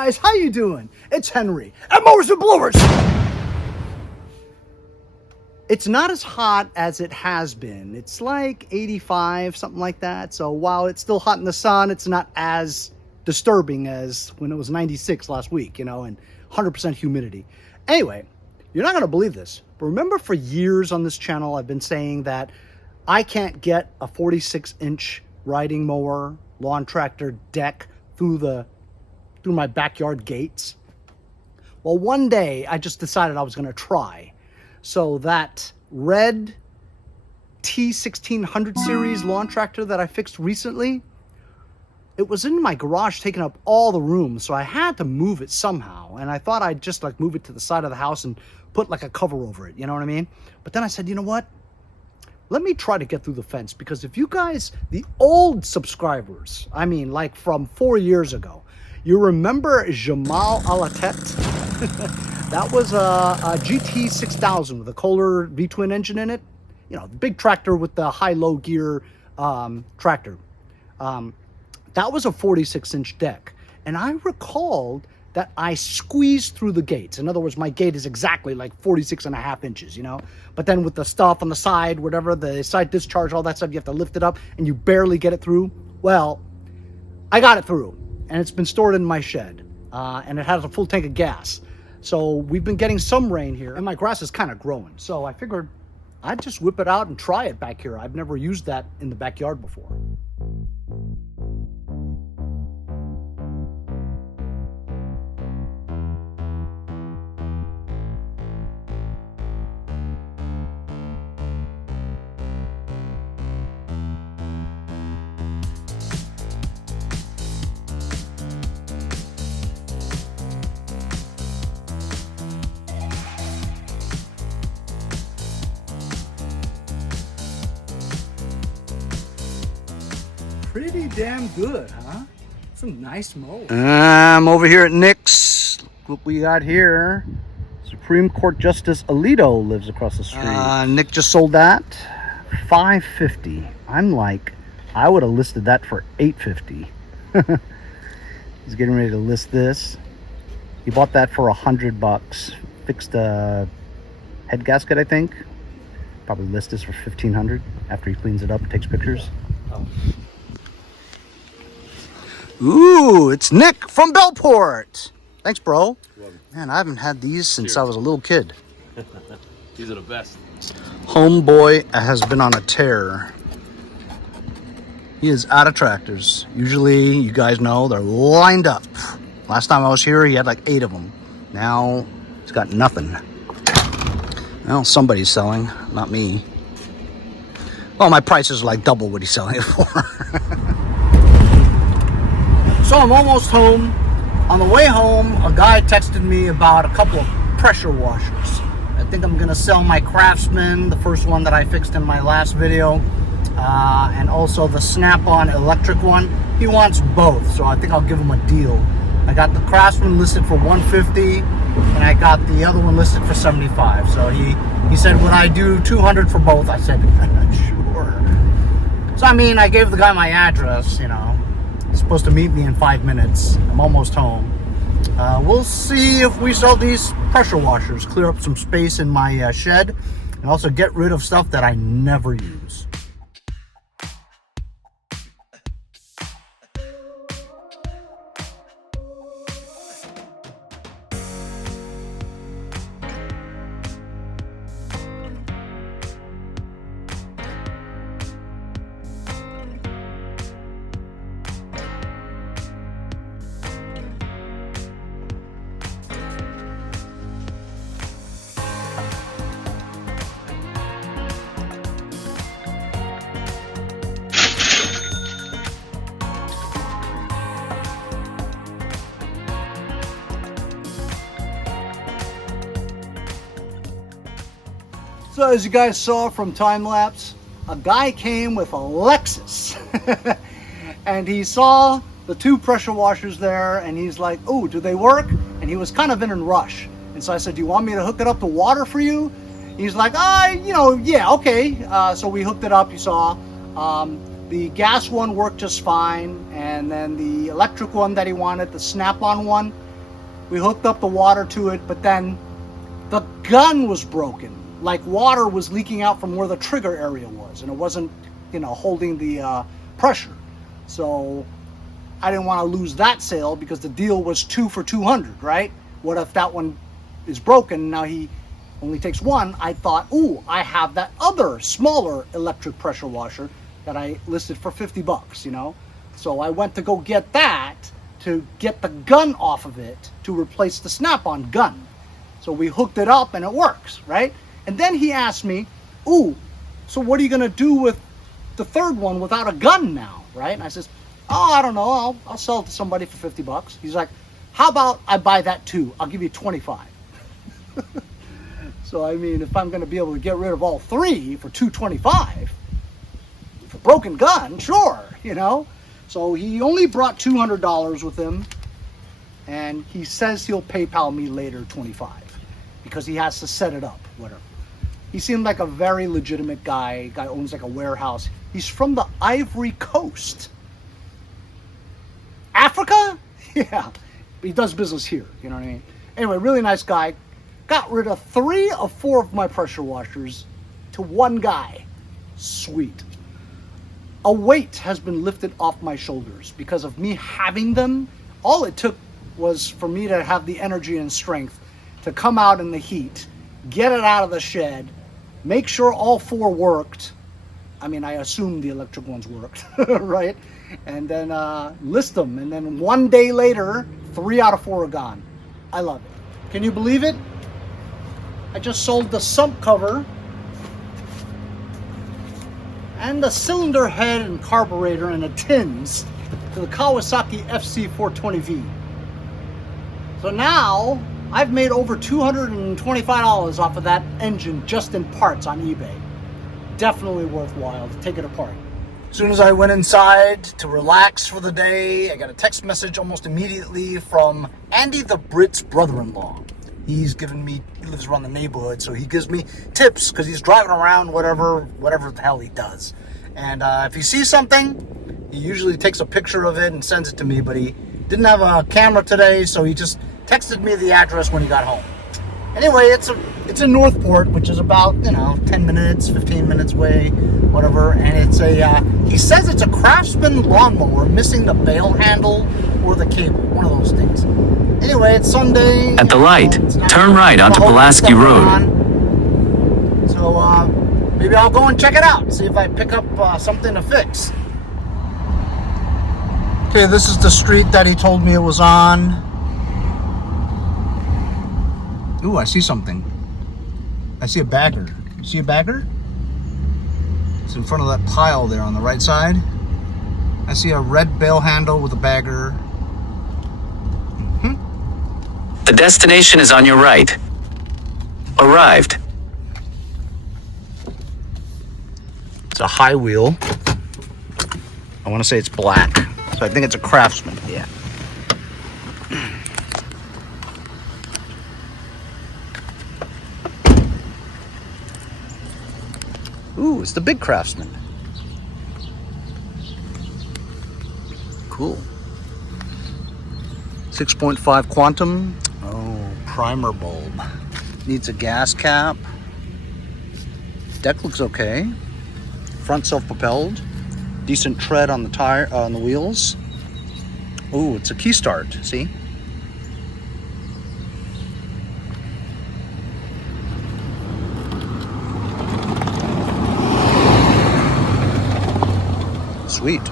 guys, how you doing? It's Henry at Mowers and Blowers. It's not as hot as it has been. It's like 85, something like that. So while it's still hot in the sun, it's not as disturbing as when it was 96 last week, you know, and 100% humidity. Anyway, you're not going to believe this, but remember for years on this channel, I've been saying that I can't get a 46-inch riding mower, lawn tractor deck through my backyard gates. Well, one day I just decided I was going to try. So that red T1600 series lawn tractor that I fixed recently, it was in my garage taking up all the room, so I had to move it somehow. And I thought I'd just like move it to the side of the house and put like a cover over it, you know what I mean? But then I said, you know what? Let me try to get through the fence, because if you guys, the old subscribers, I mean like from 4 years ago, you remember Jamal Alatet? That was a GT 6000 with a Kohler V-twin engine in it. You know, the big tractor with the high-low gear tractor. That was a 46-inch deck. And I recalled that I squeezed through the gates. In other words, my gate is exactly like 46.5 inches, you know? But then with the stuff on the side, whatever, the side discharge, all that stuff, you have to lift it up and you barely get it through. Well, I got it through, and it's been stored in my shed. And it has a full tank of gas. So we've been getting some rain here, and my grass is kind of growing. So I figured I'd just whip it out and try it back here. I've never used that in the backyard before. Pretty damn good, huh? Some nice mower. I'm over here at Nick's. Look what we got here. Supreme Court Justice Alito lives across the street. Nick just sold that. $550. I'm like, I would have listed that for $850. He's getting ready to list this. He bought that for $100. Fixed a head gasket, I think. Probably list this for $1,500 after he cleans it up and takes pictures. Oh. Ooh, it's Nick from Bellport. Thanks, bro. Man, I haven't had these since I was a little kid. These are the best. Homeboy has been on a tear. He is out of tractors. Usually, you guys know, they're lined up. Last time I was here, he had like 8 of them. Now, he's got nothing. Well, somebody's selling, not me. Well, my prices are like double what he's selling it for. So I'm almost home. On the way home, a guy texted me about a couple of pressure washers. I think I'm gonna sell my Craftsman, the first one that I fixed in my last video, and also the Snap-on electric one. He wants both, so I think I'll give him a deal. I got the Craftsman listed for $150, and I got the other one listed for $75. So he said, would I do $200 for both? I said, sure. So I mean, I gave the guy my address, you know. He's supposed to meet me in 5 minutes. I'm almost home. We'll see if we sell these pressure washers, clear up some space in my shed, and also get rid of stuff that I never use. So as you guys saw from time lapse, a guy came with a Lexus and he saw the 2 pressure washers there and he's like, oh, do they work? And he was kind of in a rush. And so I said, do you want me to hook it up to water for you? He's like, you know, yeah, okay. So we hooked it up, you saw. The gas one worked just fine. And then the electric one that he wanted, the Snap-on one, We hooked up the water to it, but then the gun was broken. Like water was leaking out from where the trigger area was, and it wasn't, holding the pressure. So I didn't want to lose that sale because the deal was 2 for $200, right? What if that one is broken? Now he only takes one. I thought, ooh, I have that other smaller electric pressure washer that I listed for $50, So I went to go get that to get the gun off of it to replace the snap-on gun. So we hooked it up and it works, right? And then he asked me, ooh, so what are you gonna do with the third one without a gun now, right? And I says, oh, I don't know, I'll sell it to somebody for $50. He's like, how about I buy that too? I'll give you 25. So I mean, if I'm gonna be able to get rid of all three for $225, for a broken gun, sure, So he only brought $200 with him, and he says he'll PayPal me later $25 because he has to set it up, whatever. He seemed like a very legitimate guy. Guy owns like a warehouse. He's from the Ivory Coast. Africa? Yeah. But he does business here, you know what I mean? Anyway, really nice guy. Got rid of 3 of 4 of my pressure washers to one guy. Sweet. A weight has been lifted off my shoulders because of me having them. All it took was for me to have the energy and strength to come out in the heat, get it out of the shed, make sure all 4 worked. I mean, I assume the electric ones worked, right? And then list them. And then one day later, 3 out of 4 are gone. I love it. Can you believe it? I just sold the sump cover and the cylinder head and carburetor and the tins to the Kawasaki FC420V. So now I've made over $225 off of that engine just in parts on eBay. Definitely worthwhile to take it apart. As soon as I went inside to relax for the day, I got a text message almost immediately from Andy the Brit's brother-in-law. He lives around the neighborhood, so he gives me tips because he's driving around whatever the hell he does. And if he sees something, he usually takes a picture of it and sends it to me, but he didn't have a camera today, so he just texted me the address when he got home. Anyway, it's in Northport, which is about 10 minutes, 15 minutes away, whatever. And it's he says it's a Craftsman lawnmower missing the bail handle or the cable, one of those things. Anyway, it's Sunday. At the light, turn right onto Pulaski Road. So maybe I'll go and check it out, see if I pick up something to fix. Okay, this is the street that he told me it was on. Ooh, I see something. I see a bagger. You see a bagger? It's in front of that pile there on the right side. I see a red bail handle with a bagger. The destination is on your right. Arrived. It's a high wheel. I want to say it's black. So I think it's a Craftsman, yeah. Ooh, it's the big Craftsman. Cool. 6.5 quantum. Oh, primer bulb. Needs a gas cap. Deck looks okay. Front self-propelled. Decent tread on the tire, on the wheels. Ooh, it's a key start. See? Sweet.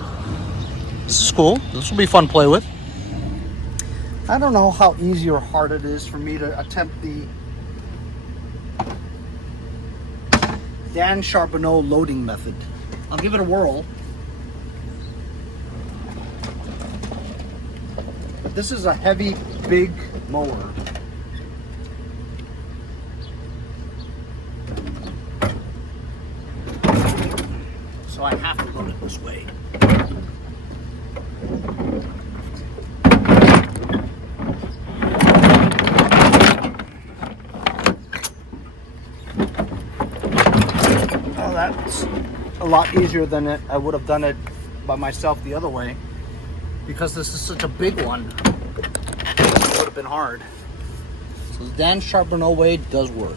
This is cool. This will be fun to play with. I don't know how easy or hard it is for me to attempt the Dan Charbonneau loading method. I'll give it a whirl. But this is a heavy, big mower. So I have to load it this way. Oh, that's a lot easier than I would have done it by myself the other way, because this is such a big one. It would have been hard. So the Dan Charbonneau way does work.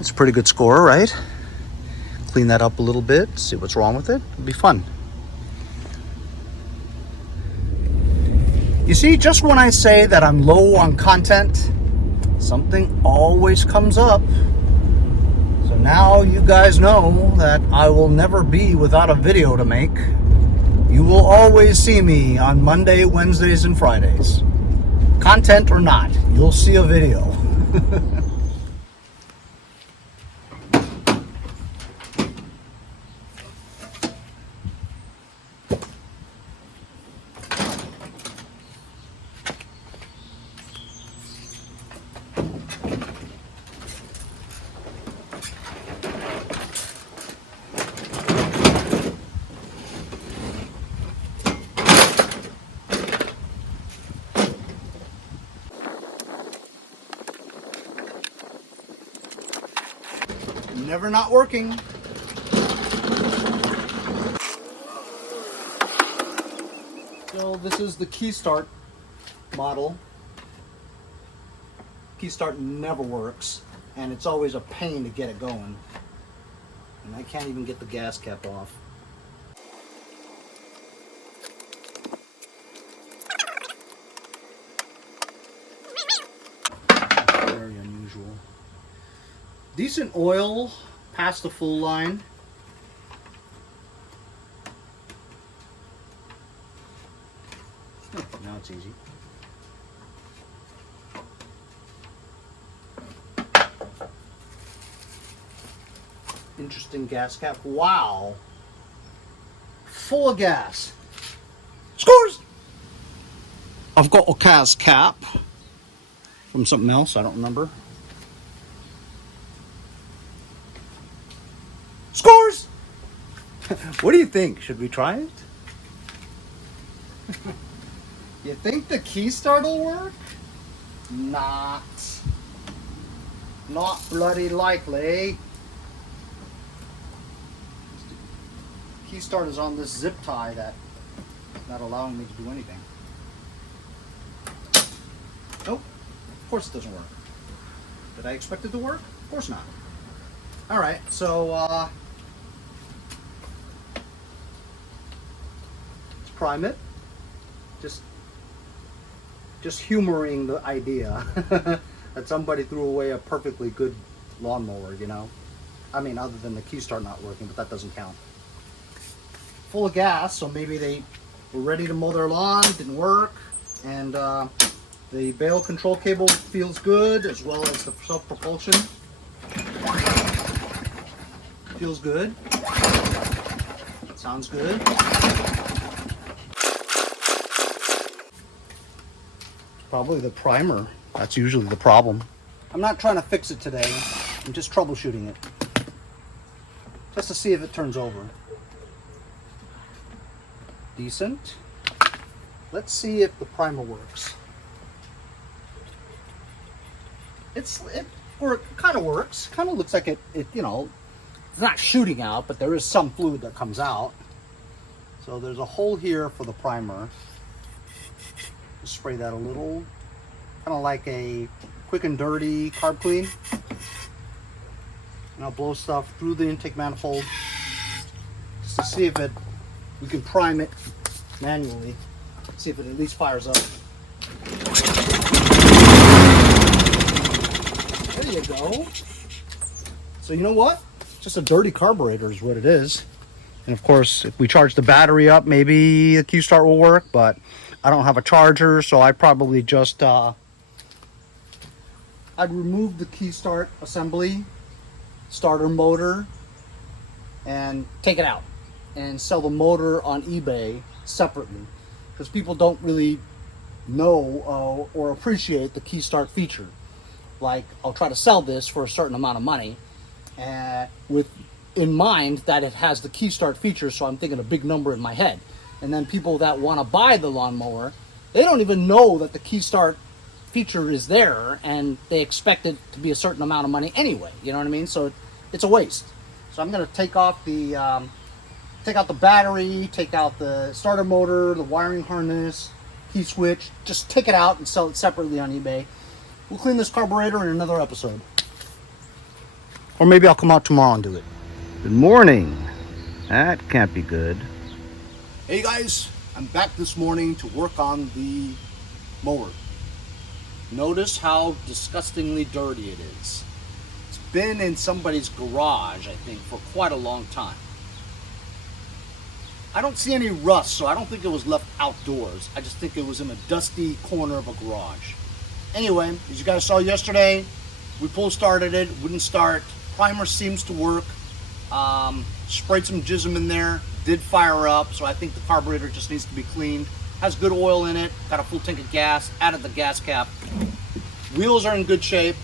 It's a pretty good score, right? Clean that up a little bit, see what's wrong with it. It'll be fun. You see, just when I say that I'm low on content, something always comes up. So now you guys know that I will never be without a video to make. You will always see me on Monday, Wednesdays, and Fridays. Content or not, you'll see a video. Never not working. So this is the key start model. Key start never works, and it's always a pain to get it going. And I can't even get the gas cap off. Very unusual. Decent oil past the full line. Now it's easy. Interesting gas cap. Wow. Full of gas. Scores! I've got a gas cap from something else, I don't remember. Scores! What do you think? Should we try it? You think the key start will work? Not bloody likely. Key start is on this zip tie that's not allowing me to do anything. Nope. Of course it doesn't work. Did I expect it to work? Of course not. Alright, so let's prime it. Just humoring the idea that somebody threw away a perfectly good lawnmower, you know? I mean, other than the key start not working, but that doesn't count. Full of gas, so maybe they were ready to mow their lawn, didn't work, and the bale control cable feels good, as well as the self-propulsion. Feels good. Sounds good. Probably the primer. That's usually the problem. I'm not trying to fix it today. I'm just troubleshooting it. Just to see if it turns over. Decent. Let's see if the primer works. It kind of works. Kind of looks like it, you know, it's not shooting out, but there is some fluid that comes out. So there's a hole here for the primer. Just spray that a little, kind of like a quick and dirty carb clean. And I'll blow stuff through the intake manifold just to see if we can prime it manually. See if it at least fires up. There you go. So you know what? Just a dirty carburetor is what it is. And of course, if we charge the battery up, maybe the key start will work, but I don't have a charger, so I probably just I'd remove the key start assembly, starter motor, and take it out and sell the motor on eBay separately, because people don't really know or appreciate the key start feature. like I'll try to sell this for a certain amount of money, with in mind that it has the key start feature. So I'm thinking a big number in my head, and then people that want to buy the lawnmower, they don't even know that the key start feature is there, and they expect it to be a certain amount of money anyway. You know what I mean? So it's a waste. So I'm going to take off the take out the battery, take out the starter motor, the wiring harness, key switch, just take it out and sell it separately on eBay. We'll clean this carburetor in another episode. Or maybe I'll come out tomorrow and do it. Good morning. That can't be good. Hey guys, I'm back this morning to work on the mower. Notice how disgustingly dirty it is. It's been in somebody's garage, I think, for quite a long time. I don't see any rust, so I don't think it was left outdoors. I just think it was in a dusty corner of a garage. Anyway, as you guys saw yesterday, we pull started it, wouldn't start. Primer seems to work. Sprayed some jism in there, did fire up, so I think the carburetor just needs to be cleaned. Has good oil in it, got a full tank of gas, added the gas cap. Wheels are in good shape,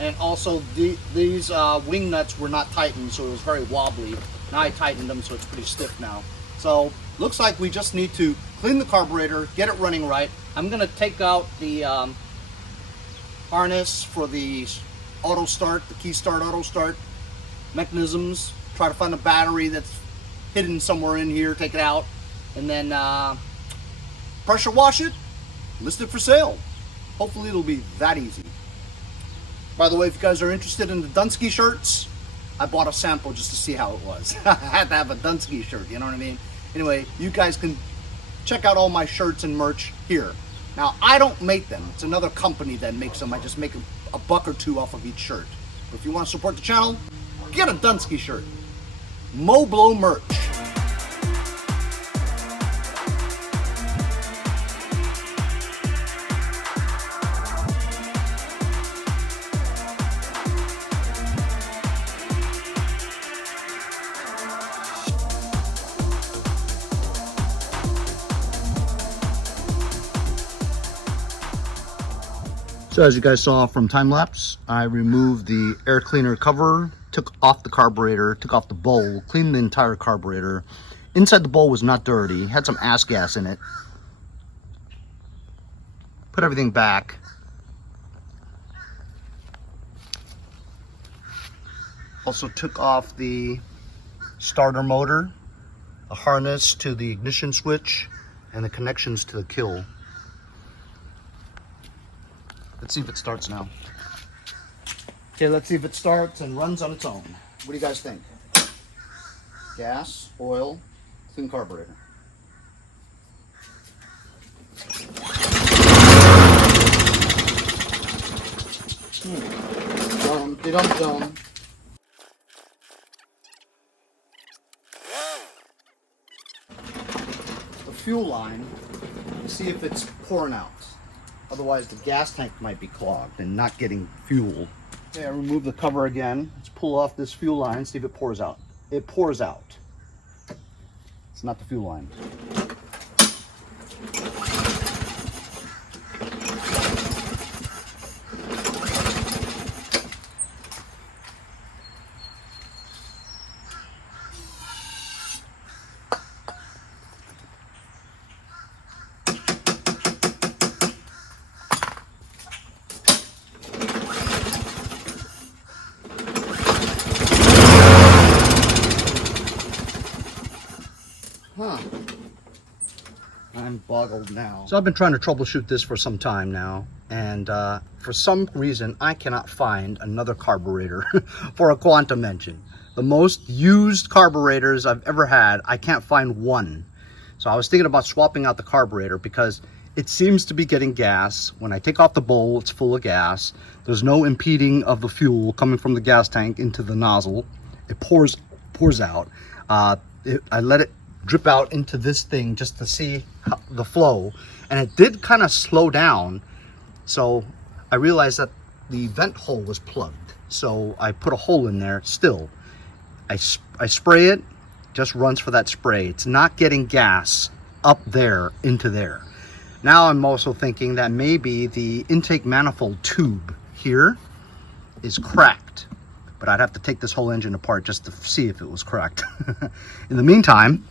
and also these wing nuts were not tightened, so it was very wobbly. Now I tightened them, so it's pretty stiff now. So looks like we just need to clean the carburetor, get it running right. I'm gonna take out the harness for the auto start, the key start auto start mechanisms, try to find a battery that's hidden somewhere in here, take it out, and then pressure wash it, list it for sale. Hopefully it'll be that easy. By the way, if you guys are interested in the Dunsky shirts, I bought a sample just to see how it was. I had to have a Dunsky shirt, you know what I mean? Anyway, you guys can check out all my shirts and merch here. Now, I don't make them. It's another company that makes them. I just make a buck or two off of each shirt. But if you want to support the channel, get a Dunsky shirt. Moblo merch. So as you guys saw from time lapse, I removed the air cleaner cover, took off the carburetor, took off the bowl, cleaned the entire carburetor. Inside the bowl was not dirty, had some ass gas in it. Put everything back. Also took off the starter motor, a harness to the ignition switch, and the connections to the kill. Let's see if it starts now. Okay, let's see if it starts and runs on its own. What do you guys think? Gas, oil, clean carburetor. Dum-de-dum-dum. The fuel line, see if it's pouring out. Otherwise the gas tank might be clogged and not getting fuel. Okay, I remove the cover again. Let's pull off this fuel line, see if it pours out. It pours out. It's not the fuel line. I'm boggled now. So I've been trying to troubleshoot this for some time now, and for some reason I cannot find another carburetor for a Quantum engine. The most used carburetors I've ever had, I can't find one. So I was thinking about swapping out the carburetor because it seems to be getting gas. When I take off the bowl, it's full of gas. There's no impeding of the fuel coming from the gas tank into the nozzle. It pours out. I let it drip out into this thing just to see the flow, and it did kind of slow down. So I realized that the vent hole was plugged, so I put a hole in there. Still, I spray it, just runs for that spray. It's not getting gas up there into there. Now I'm also thinking that maybe the intake manifold tube here is cracked. But I'd have to take this whole engine apart just to see if it was cracked. In the meantime,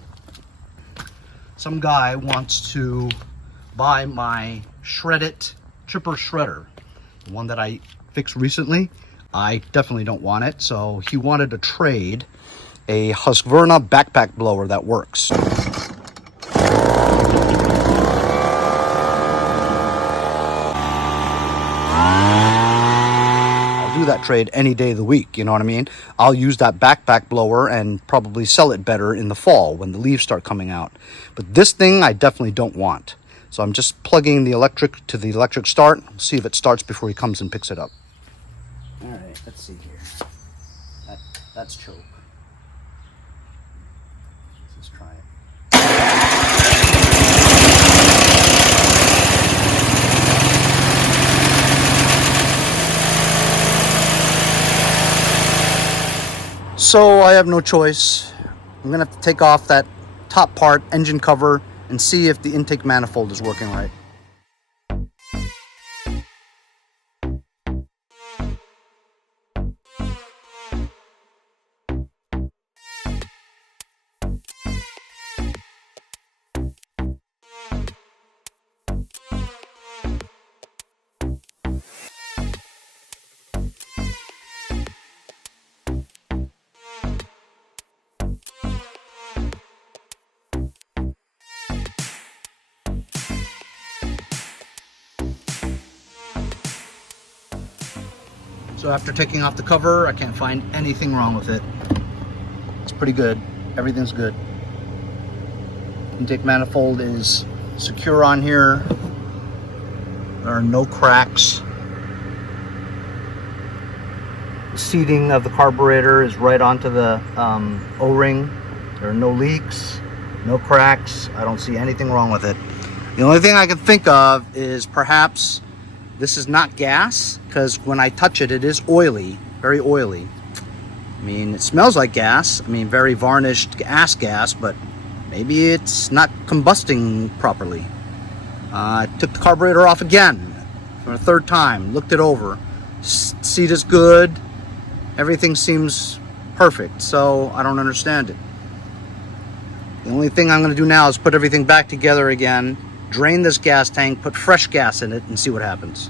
some guy wants to buy my shredded chipper shredder, the one that I fixed recently. I definitely don't want it, so he wanted to trade a Husqvarna backpack blower that works. I'll do that trade any day of the week, you know what I mean? I'll use that backpack blower and probably sell it better in the fall when the leaves start coming out. But this thing I definitely don't want. So I'm just plugging the electric to the electric start, see if it starts before he comes and picks it up. All right, let's see here. That's choke. Let's try it. So I have no choice. I'm gonna have to take off that top part, engine cover, and see if the intake manifold is working right. So after taking off the cover, I can't find anything wrong with it. It's pretty good. Everything's good. Intake manifold is secure on here. There are no cracks. The seating of the carburetor is right onto the O-ring. There are no leaks, no cracks. I don't see anything wrong with it. The only thing I can think of is perhaps this is not gas, because when I touch it, it is oily, very oily. I mean, it smells like gas. I mean, very varnished gas, but maybe it's not combusting properly. I took the carburetor off again for a third time, looked it over. Seat is good. Everything seems perfect, so I don't understand it. The only thing I'm going to do now is put everything back together again, drain this gas tank, put fresh gas in it, and see what happens.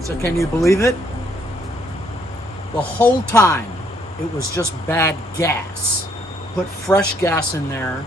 So can you believe it? The whole time it was just bad gas. Put fresh gas in there.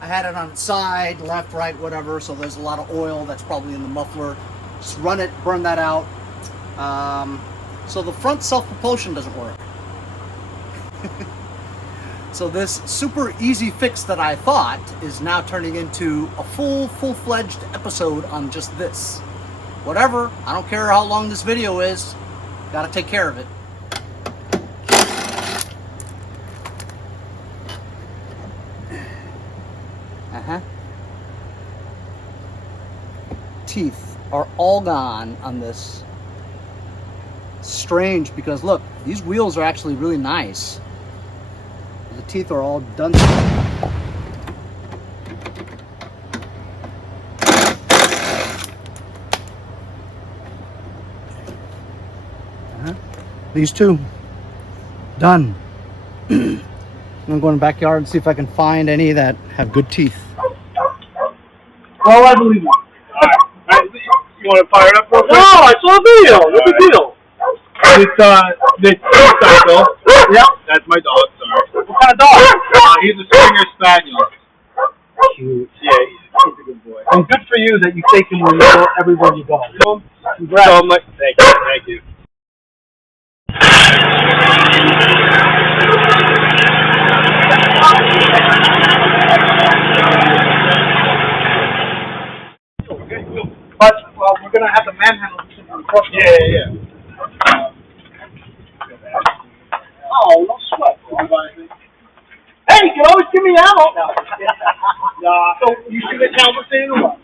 Had it on its side, left, right, whatever, so there's a lot of oil that's probably in the muffler. Just run it, burn that out. So the front self-propulsion doesn't work. So this super easy fix that I thought is now turning into a full-fledged episode on just this. Whatever, I don't care how long this video is, gotta take care of it. Teeth are all gone on this. Strange, because look, these wheels are actually really nice. The teeth are all done. These two done. I'm gonna go in the backyard and see if I can find any that have good teeth. Oh, I believe you. You want to fire it up real quick? No, I saw a video. What's the deal? The cycle. Yep. That's my dog, sorry. What kind of dog? He's a Springer Spaniel. Cute. Yeah, he's a good boy. And good for you that you take him everywhere you go. Congrats. So much. Thank you. But we're gonna have to manhandle this in the truck. Yeah. Oh, no sweat. Hey, you can always give me ammo. So you shoot it down the thing or what?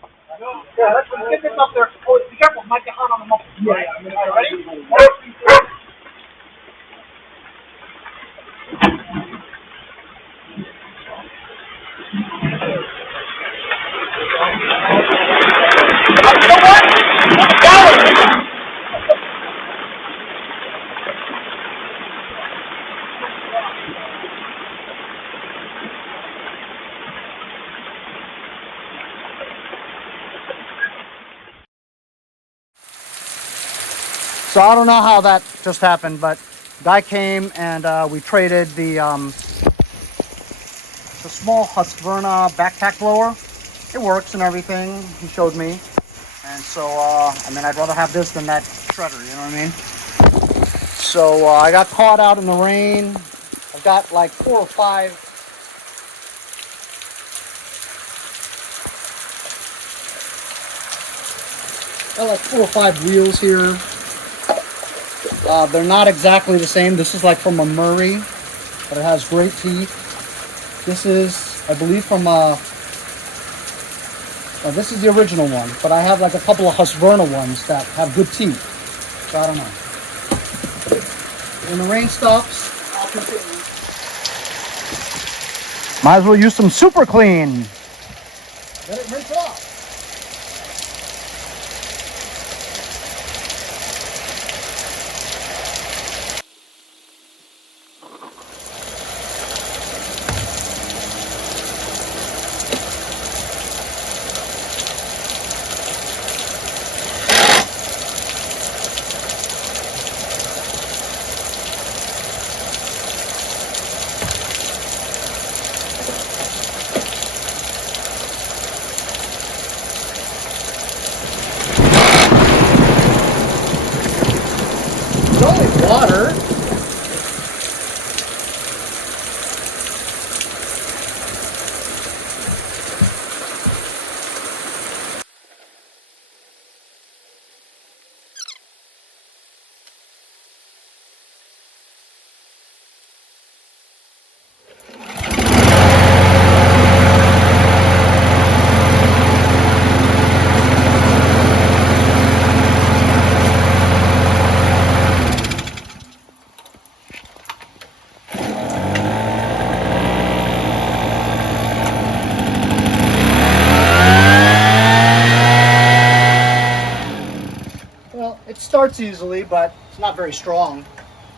Yeah, let's get this up there. Oh, be careful, might get hot on the muffler. Yeah. Ready? So I don't know how that just happened, but guy came and we traded the small Husqvarna backpack blower. It works and everything. He showed me, and so I mean, I'd rather have this than that shredder. You know what I mean? So I got caught out in the rain. I've got like 4 or 5. Got like 4 or 5 wheels here. They're not exactly the same. This is like from a Murray, but it has great teeth. This is, I believe, from this is the original one, but I have like a couple of Husqvarna ones that have good teeth. So I don't know. When the rain stops, I'll continue. Might as well use some super clean. Let it rinse off. Water. It starts easily, but it's not very strong.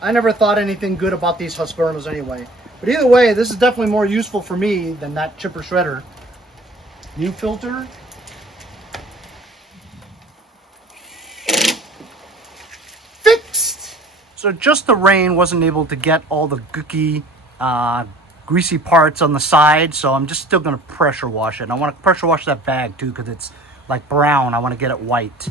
I never thought anything good about these Husqvarnas anyway. But either way, this is definitely more useful for me than that chipper shredder. New filter. Fixed! So just the rain wasn't able to get all the gooky, greasy parts on the side, so I'm just still gonna pressure wash it. And I wanna pressure wash that bag too, because it's like brown. I wanna get it white.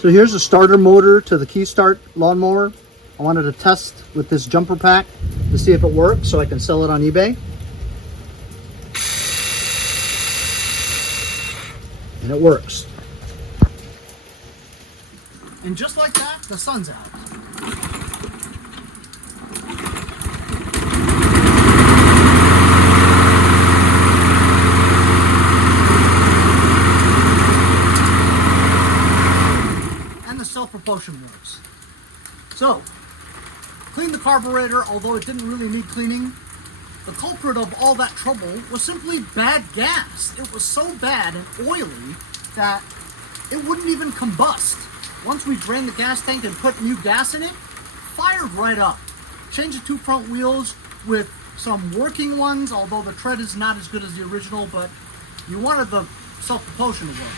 So here's the starter motor to the Key Start lawnmower. I wanted to test with this jumper pack to see if it works so I can sell it on eBay. And it works. And just like that, the sun's out. Self-propulsion works. So carburetor, although it didn't really need cleaning, the culprit of all that trouble was simply bad gas. It was so bad and oily that it wouldn't even combust. Once we drained the gas tank and put new gas in it, fired right up. Changed the two front wheels with some working ones, although the tread is not as good as the original, but you wanted the self-propulsion to work.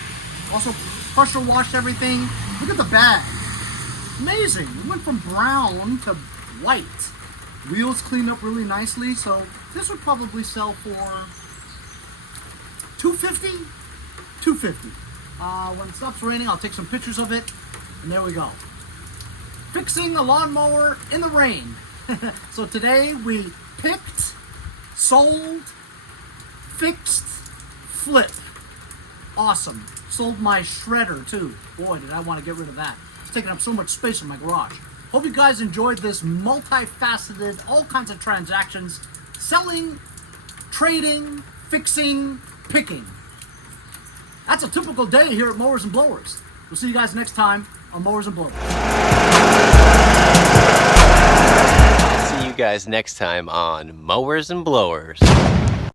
Also pressure washed everything. Look at the bag. Amazing. It went from brown to white. Wheels cleaned up really nicely, so this would probably sell for $250. $250. When it stops raining, I'll take some pictures of it, and there we go. Fixing a lawnmower in the rain. So today we picked, sold, fixed, flipped. Awesome. Sold my shredder too. Boy, did I want to get rid of that. It's taking up so much space in my garage. Hope you guys enjoyed this multifaceted, all kinds of transactions. Selling, trading, fixing, picking. That's a typical day here at Mowers and Blowers. We'll see you guys next time on Mowers and Blowers. See you guys next time on Mowers and Blowers.